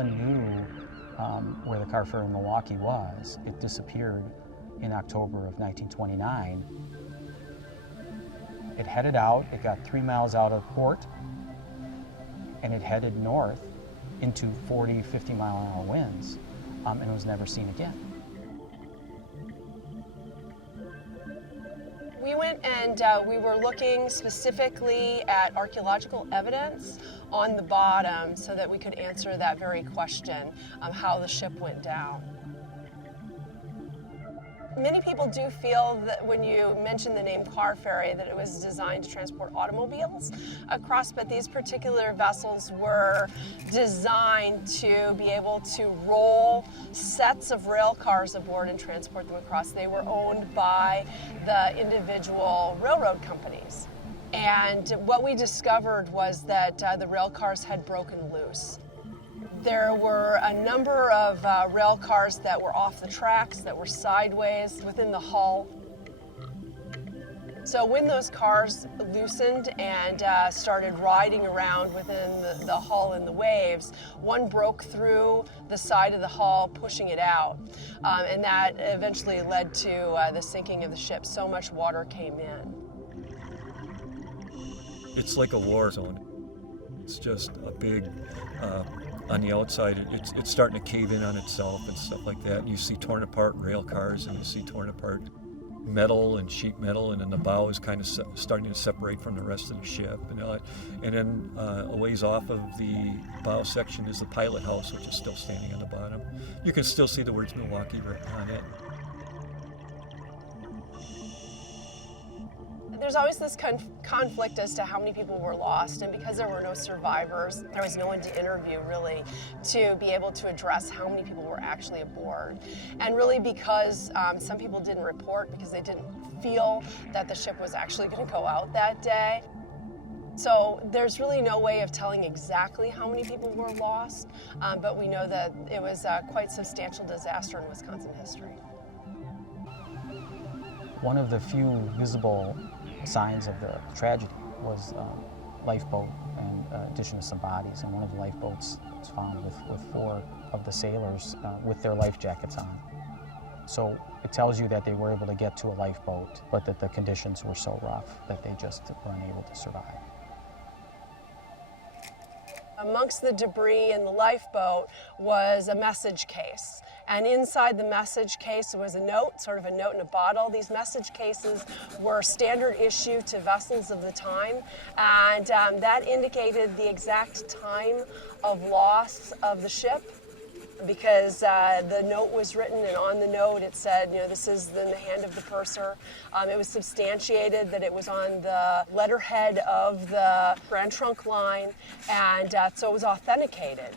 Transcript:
one knew where the car ferry in Milwaukee was. It disappeared in October of 1929. It headed out, it got 3 miles out of port, and it headed north into 40, 50 mile an hour winds, and was never seen again. We went and we were looking specifically at archaeological evidence on the bottom so that we could answer that very question, how the ship went down. Many people do feel that when you mention the name car ferry that it was designed to transport automobiles across, but these particular vessels were designed to be able to roll sets of rail cars aboard and transport them across. They were owned by the individual railroad companies. And what we discovered was that the rail cars had broken loose. There were a number of rail cars that were off the tracks, that were sideways within the hull. So when those cars loosened and started riding around within the hull in the waves, one broke through the side of the hull, pushing it out. And that eventually led to the sinking of the ship. So much water came in. It's like a war zone. It's just a big, on the outside, it's starting to cave in on itself and stuff like that. And you see torn apart rail cars, and you see torn apart metal and sheet metal, and then the bow is kind of starting to separate from the rest of the ship. And then a ways off of the bow section is the pilot house, which is still standing on the bottom. You can still see the words Milwaukee written on it. There's always this conflict as to how many people were lost, and because there were no survivors, there was no one to interview really to be able to address how many people were actually aboard. And really because some people didn't report because they didn't feel that the ship was actually going to go out that day. So there's really no way of telling exactly how many people were lost, but we know that it was a quite substantial disaster in Wisconsin history. One of the few visible signs of the tragedy was lifeboat and addition of some bodies, and one of the lifeboats was found with 4 of the sailors with their life jackets on. So it tells you that they were able to get to a lifeboat, but that the conditions were so rough that they just were unable to survive. Amongst the debris in the lifeboat was a message case. And inside the message case was a note, sort of a note in a bottle. These message cases were standard issue to vessels of the time. And that indicated the exact time of loss of the ship, because the note was written, and on the note it said, this is in the hand of the purser. It was substantiated that it was on the letterhead of the Grand Trunk line, and so it was authenticated.